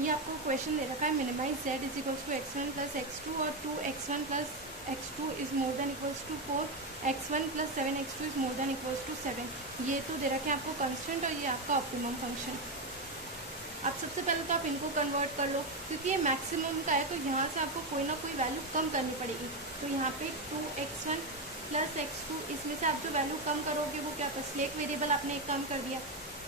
ये आपको क्वेश्चन दे रखा है, minimize z is equals to x1 plus x2 और 2x1 plus x2 is more than equals to 4, x1 plus 7x2 is more than equals to 7। ये तो दे रखे हैं आपको कंस्टेंट और ये आपका ऑप्टिमम फंक्शन। अब सबसे पहले तो आप इनको कन्वर्ट कर लो, क्योंकि ये मैक्सिमम का है तो यहाँ से आपको कोई ना कोई वैल्यू कम करनी पड़ेगी। तो यहाँ पे 2x1 प्लस x2, इसमें से आप जो वैल्यू कम करोगे वो क्या था, स्लेक वेरिएबल आपने एक कम कर दिया।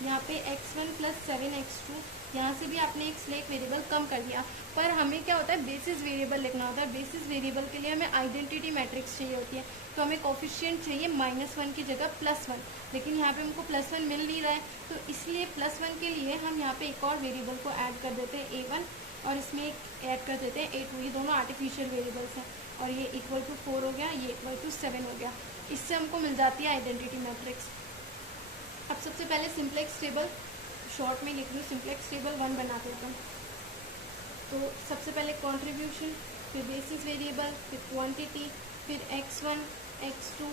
यहाँ पे x1 प्लस 7x2, यहाँ से भी आपने एक स्लेक वेरिएबल कम कर दिया। पर हमें क्या होता है, बेसिस वेरिएबल लिखना होता है। बेसिस वेरिएबल के लिए हमें आइडेंटिटी मैट्रिक्स चाहिए होती है, तो हमें कोफिशिएंट चाहिए -1 की जगह +1, लेकिन यहाँ पे हमको +1 मिल नहीं रहा है, तो इसलिए +1 के लिए हम यहाँ पे एक और वेरिएबल को ऐड कर देते हैं a1, और इसमें एक ऐड कर देते हैं a2। ये दोनों आर्टिफिशियल वेरिएबल्स हैं, और ये इक्वल टू 4 हो गया, ये इक्वल टू 7 हो गया। इससे हमको मिल जाती है आइडेंटिटी मैट्रिक्स। अब सबसे पहले सिंप्लेक्स टेबल, शॉर्ट में लिख रही हूँ, सिंप्लेक्स टेबल 1 बनाते हैं। तो सबसे पहले कंट्रीब्यूशन, फिर बेसिस वेरिएबल, फिर क्वांटिटी, फिर x1, x2,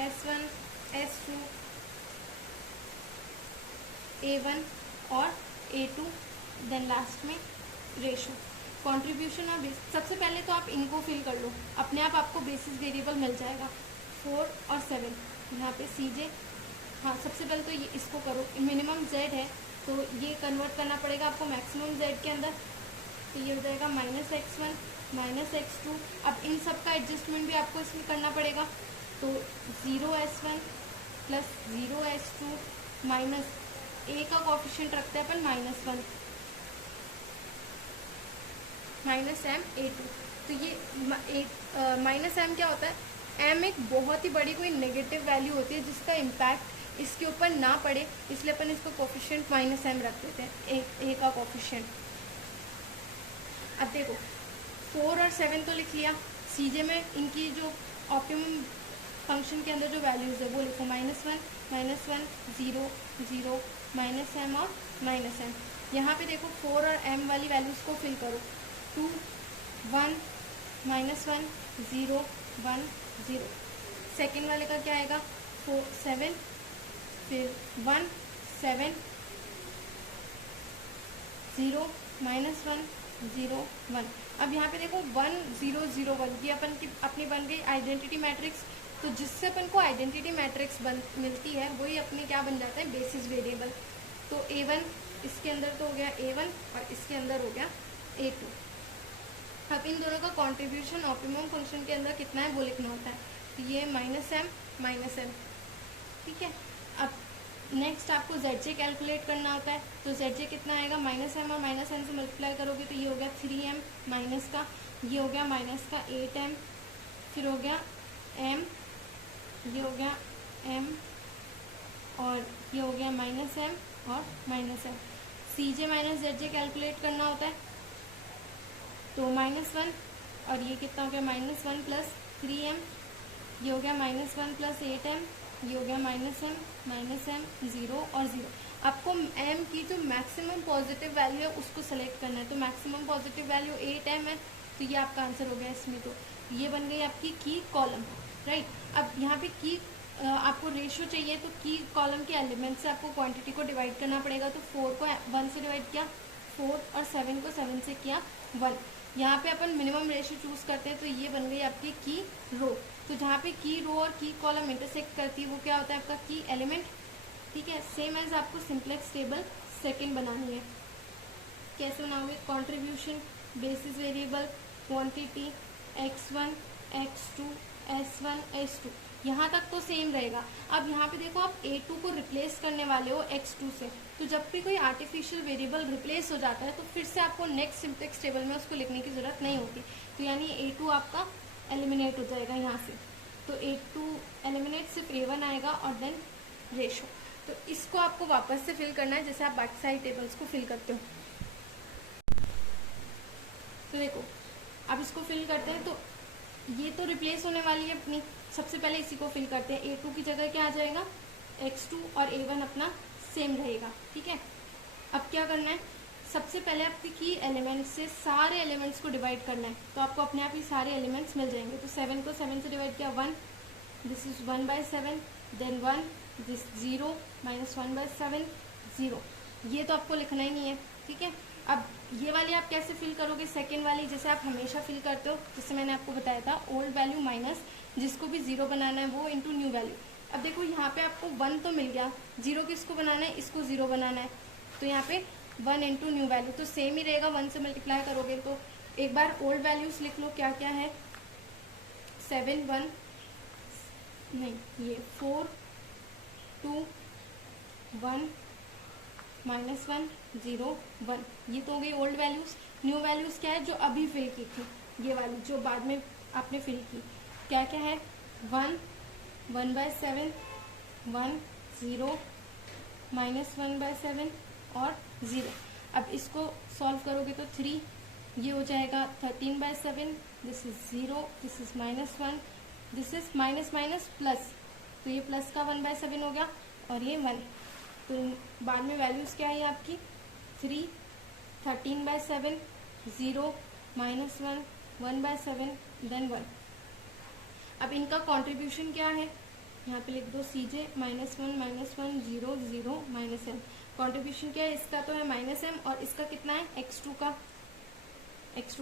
s1, s2, a1 और a2, देन लास्ट में रेशो। कंट्रीब्यूशन और सबसे पहले तो आप इनको फिल कर लो, अपने आप आपको बेसिस वेरिएबल मिल जाएगा 4 और 7। यहाँ पे cj, हाँ सबसे पहले तो ये इसको करो, मिनिमम z है तो ये कन्वर्ट करना पड़ेगा आपको मैक्सिमम z के अंदर, तो ये हो जाएगा -x1 -x2। अब इन सब का एडजस्टमेंट भी आपको इसमें करना पड़ेगा, तो 0s1 plus 0s2 minus a का कोफिशिएंट रखते हैं अपन -1 -m(a2)। तो ये -m क्या होता है, m एक बहुत ही बड़ी कोई नेगेटिव वैल्यू होती है जिसका इम्पैक्ट इसके ऊपर ना पड़े, इसलिए अपन इसको कोफिशिएंट -m रख देते हैं, a का कोफिशिएंट। अब देखो 4 और 7 तो लिख लिया, cj में इनकी जो ऑप्टिमम फंक्शन के अंदर जो वैल्यूज है वो लिखो, -1 -1 0 0 -m और -m। यहाँ पे देखो 4 और m वाली वैल्यूज को फिल करो, 2 1 -1 0 1 0। सेकेंड वाले का क्या आएगा, 4 7, फिर 1 7 0 -1 0 1। अब यहाँ पे देखो 1 0 0 1 ये अपन की अपनी बन गई आइडेंटिटी मैट्रिक्स। तो जिससे अपन को आइडेंटिटी मैट्रिक्स मिलती है वही अपने क्या बन जाता है, बेसिस वेरिएबल। तो a1 इसके अंदर तो हो गया a1 और इसके अंदर हो गया a2। अब इन दोनों का कॉन्ट्रीब्यूशन ऑप्टिमम फंक्शन के अंदर कितना है वो लिखना होता है, तो ये -m, ठीक है। अब नेक्स्ट आपको zj कैलकुलेट करना होता है, तो zj कितना आएगा, -m और -m से मल्टीप्लाई करोगे तो ये हो गया 3m माइनस का, ये हो गया माइनस का 8m, फिर हो गया m, ये हो गया m और ये हो गया -m और -m। cj minus zj calculate करना होता है, तो -1 और ये कितना हो गया, -1 प्लस 3m, ये हो गया -1 प्लस 8m, ये हो गया -m 0 और 0। आपको m की जो मैक्सिमम पॉजिटिव वैल्यू है उसको सेलेक्ट करना है, तो मैक्सिमम पॉजिटिव वैल्यू 8m है, तो ये आपका आंसर हो गया इसमें। तो ये बन गई आपकी की कॉलम, राइट। अब यहाँ पे की आपको रेशियो चाहिए, तो की कॉलम के एलिमेंट से आपको क्वांटिटी को डिवाइड करना पड़ेगा। तो 4 को 1 से डिवाइड किया 4 और 7 को 7 से किया 1। यहाँ पे अपन मिनिमम रेशियो चूज करते हैं, तो ये बन गई आपकी की रो। तो जहाँ पे की रो और की कॉलम इंटरसेक्ट करती है वो क्या होता है, आपका की एलिमेंट, ठीक है। सेम एज आपको सिंप्लेक्स टेबल सेकंड बनानी है। कैसे बनाओगे, contribution, basis variable, quantity, x1 x2 s1 s2, यहाँ तक तो सेम रहेगा। अब यहाँ पे देखो आप a2 को रिप्लेस करने वाले हो x2 से, तो जब भी कोई आर्टिफिशियल वेरिएबल रिप्लेस हो जाता है तो फिर से आपको नेक्स्ट सिंप्लेक्स टेबल में उसको लिखने की ज़रूरत नहीं होती, तो यानी a2 आपका एलिमिनेट हो जाएगा यहाँ से। तो a2 एलिमिनेट, सिर्फ a1 आएगा और देन रेशो। तो इसको आपको वापस से फिल करना है जैसे आप बाकी सारी टेबल्स को फिल करते हो। तो देखो अब इसको फिल करते हैं, तो ये तो रिप्लेस होने वाली है अपनी। सबसे पहले इसी को फिल करते हैं, a2 की जगह क्या आ जाएगा, x2 और a1 अपना सेम रहेगा, ठीक है। अब क्या करना है, सबसे पहले आपकी की एलिमेंट से सारे एलिमेंट्स को डिवाइड करना है, तो आपको अपने आप ही सारे एलिमेंट्स मिल जाएंगे। तो 7 को 7 से डिवाइड किया 1, दिस इज 1/7, देन 1, दिस 0 -1/7 0। ये तो आपको लिखना ही नहीं है, ठीक है। अब ये वाली आप कैसे फिल करोगे, सेकेंड वाली जैसे आप हमेशा फिल करते हो, जैसे मैंने आपको बताया था ओल्ड वैल्यू माइनस जिसको भी जीरो बनाना है वो इंटू न्यू वैल्यू। अब देखो यहाँ पे आपको 1 तो मिल गया, जीरो किसको बनाना है, इसको जीरो बनाना है, तो यहाँ पे 1 इंटू न्यू वैल्यू तो सेम ही रहेगा, 1 से मल्टीप्लाई करोगे तो। एक बार ओल्ड वैल्यूज लिख लो क्या क्या है, 7 1 नहीं ये 4 2 1 -1 0 1, ये तो हो गई ओल्ड वैल्यूज। न्यू वैल्यूज क्या है, जो अभी फिल की थी, ये वाली जो बाद में आपने फिल की, क्या क्या है, 1 1/7 1 0 -1/7 और 0। अब इसको सॉल्व करोगे तो 3, ये हो जाएगा 13/7, this is 0, this is -1, this is minus minus plus, तो ये प्लस का 1/7 हो गया और ये 1। तो बाद में वैल्यूज क्या है आपकी, 3 13/7 0 -1 1/7 देन 1। अब इनका कंट्रीब्यूशन क्या है, यहाँ पे लिख दो CJ -1 -1 0 0 -m। कंट्रीब्यूशन क्या है इसका, तो है -m और इसका कितना है x2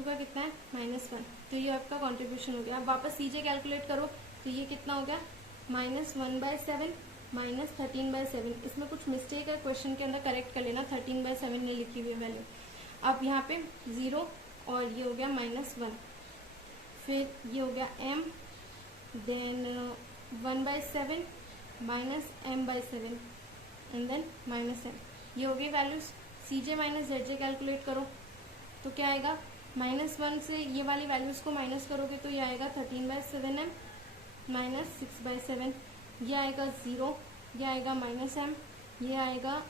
का कितना है -1, तो ये आपका कंट्रीब्यूशन हो गया। अब वापस CJ कैलकुलेट करो तो ये कितना हो गया, -1/7 -13/7। इसमें कुछ मिस्टेक है क्वेश्चन के अंदर, करेक्ट कर लेना, 13/7 नहीं लिखी हुई है वैल्यू। अब यहाँ पे 0 और ये हो गया -1, फिर ये हो गया m, then 1/7 -m/7 and then -m। ये हो गई वैल्यूज। CJ -ZJ कैलकुलेट करो तो क्या आएगा, -1 से ये वाली वैल्यूज को माइनस करोगे तो ये आएगा 13/7m -6/7, ये आएगा 0, ये आएगा -m, ये आएगा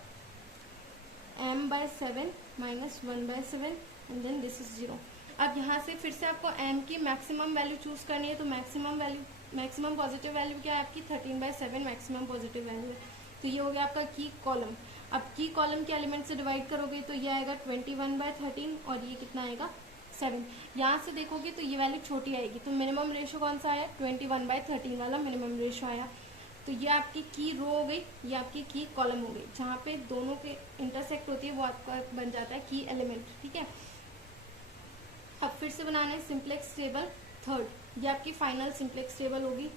m/7 -1/7 and then this is 0। अब यहाँ से फिर से आपको m की मैक्सिमम वैल्यू चूज करनी है, तो मैक्सिमम पॉजिटिव वैल्यू क्या है आपकी, 13/7 मैक्सिमम पॉजिटिव वैल्यू है, तो ये हो गया आपका की कॉलम। अब की कॉलम के एलिमेंट से डिवाइड करोगे तो ये आएगा 21/13 और ये कितना आएगा 7। यहाँ से देखोगे तो ये वैल्यू छोटी आएगी, तो मिनिमम रेशो कौन सा आया, 21/13 वाला मिनिमम रेशो आया। तो ये आपकी की रो हो गई, ये आपकी की कॉलम हो गई, जहाँ पे दोनों के इंटरसेक्ट होती है वो आपका बन जाता है की एलिमेंट, ठीक है। अब फिर से बनाना है सिंप्लेक्स टेबल थर्ड, ये आपकी फाइनल सिंप्लेक्स टेबल होगी।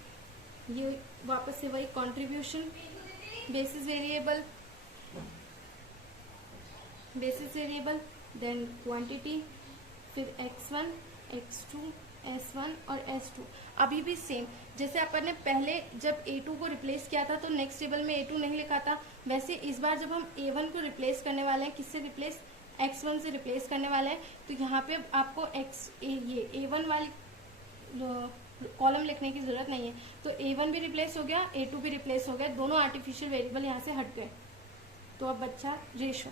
ये वापस से वही contribution, basis variable then quantity, फिर x1 x2 s1 और s2। अभी भी सेम जैसे अपन ने पहले जब a2 को रिप्लेस किया था तो नेक्स्ट टेबल में a2 नहीं लिखा था, वैसे इस बार जब हम a1 को रिप्लेस करने वाले हैं, किससे रिप्लेस, x1 से रिप्लेस करने वाले हैं, तो यहाँ पे आपको ये a1 वाली कॉलम लिखने की जरूरत नहीं है, तो a1 भी रिप्लेस हो गया, a2 भी रिप्लेस हो गया, दोनों आर्टिफिशियल वेरिएबल यहाँ से हट गए। तो अब बच्चा रेशो।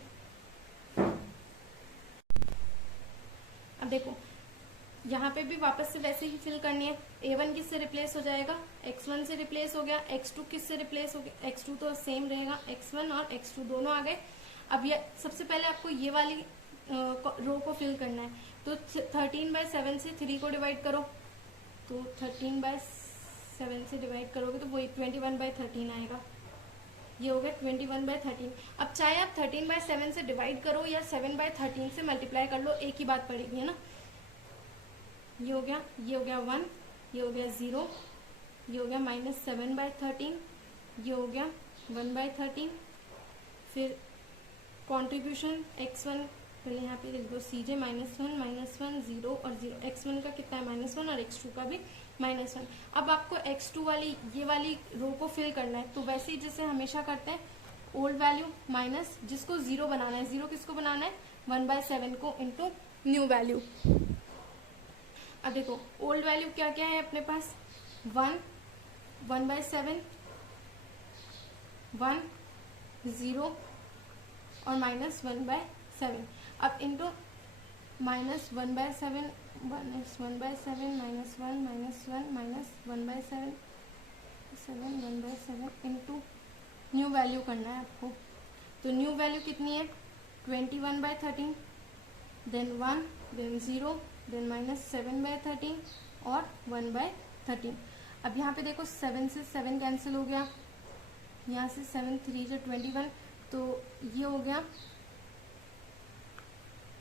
अब देखो यहाँ पे भी वापस से वैसे ही फिल करनी है, a1 किससे रिप्लेस हो जाएगा, x1 से रिप्लेस हो गया, x2 किससे रिप्लेस हो गया, x2 तो सेम रहेगा, x1 और x2 दोनों आ गए। अब ये सबसे पहले आपको ये वाली रो को फिल करना है, तो 13/7 से 3 को डिवाइड करो, तो 13/7 से डिवाइड करोगे तो वही 21/13 आएगा, ये हो गया 21/13। अब चाहे आप 13/7 से डिवाइड करो या 7/13 से मल्टीप्लाई कर लो, एक ही बात पड़ेगी, है ना। ये हो गया 1, ये हो गया 0, ये हो गया -7/13, ये हो गया 1/13। फिर कंट्रीब्यूशन x1 पहले यहाँ पे लिख दो, CJ -1 0 और 0, x1 का कितना है -1 और x2 का भी -1। अब आपको x2 वाली ये वाली रो को फिल करना है, तो वैसे ही जैसे हमेशा करते हैं, ओल्ड वैल्यू माइनस जिसको 0 बनाना है, 0 किसको बनाना है, 1/7 को इंटू न्यू वैल्यू। अब देखो ओल्ड वैल्यू क्या क्या है अपने पास, 1 1/7 1 0 और -1/7। अब इंटू -1/7 -1/7 -1 -1/7 इंटू न्यू वैल्यू करना है आपको। तो न्यू वैल्यू कितनी है, 21/13 देन 1 देन 0 देन -7/13 और 1/13। अब यहाँ पे देखो 7 से 7 कैंसिल हो गया, यहाँ से 7 3 जो 21, तो ये हो गया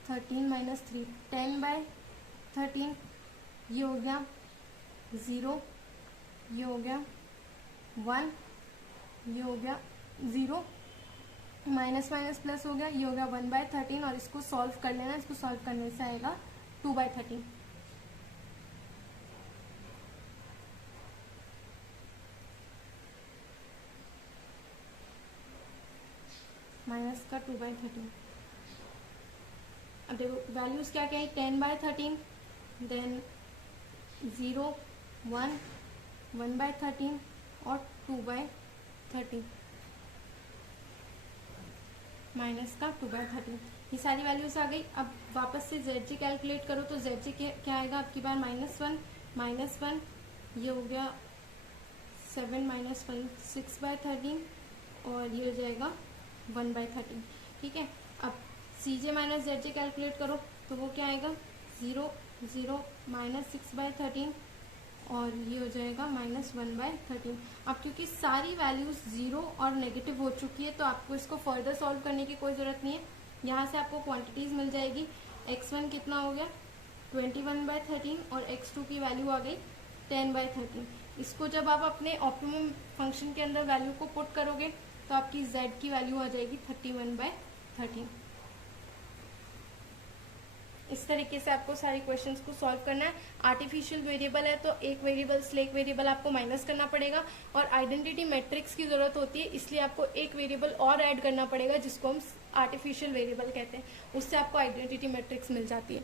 13 माइनस 3, 10/13, ये हो गया 0, ये हो गया 1, ये हो गया 0, माइनस माइनस प्लस हो गया, ये हो गया 1/13 और इसको सॉल्व कर लेना, इसको सॉल्व करने से आएगा 2/13। माइनस का 2/13। अब देखो वैल्यूज क्या क्या है, 10/13, देन 0, 1, 1/13 और 2/13, माइनस का 2/13, ये सारी वैल्यूज आ गई। अब वापस से जेड जी कैलकुलेट करो तो जेड जी क्या आएगा आपकी बार, -1, ये हो गया 7 माइनस 1, 6/13 और ये हो जाएगा 1/13। ठीक है, अब सी जे माइनस जेड जे कैलकुलेट करो तो वो क्या आएगा, 0, 0, -6/13 और ये हो जाएगा -1/13। अब क्योंकि सारी वैल्यूज 0 और नेगेटिव हो चुकी है तो आपको इसको फर्दर सॉल्व करने की कोई ज़रूरत नहीं है। यहाँ से आपको क्वांटिटीज मिल जाएगी। x1 कितना हो गया 21/13 और x2 की वैल्यू आ गई 10/13। इसको जब आप अपने ऑप्टिमम फंक्शन के अंदर वैल्यू को पुट करोगे तो आपकी z की वैल्यू आ जाएगी 31/13। इस तरीके से आपको सारे क्वेश्चंस को सॉल्व करना है। आर्टिफिशियल वेरिएबल है तो एक वेरिएबल से एक वेरिएबल आपको माइनस करना पड़ेगा और आइडेंटिटी मैट्रिक्स की जरूरत होती है, इसलिए आपको एक वेरिएबल और ऐड करना पड़ेगा जिसको हम आर्टिफिशियल वेरिएबल कहते हैं, उससे आपको आइडेंटिटी मैट्रिक्स मिल जाती है।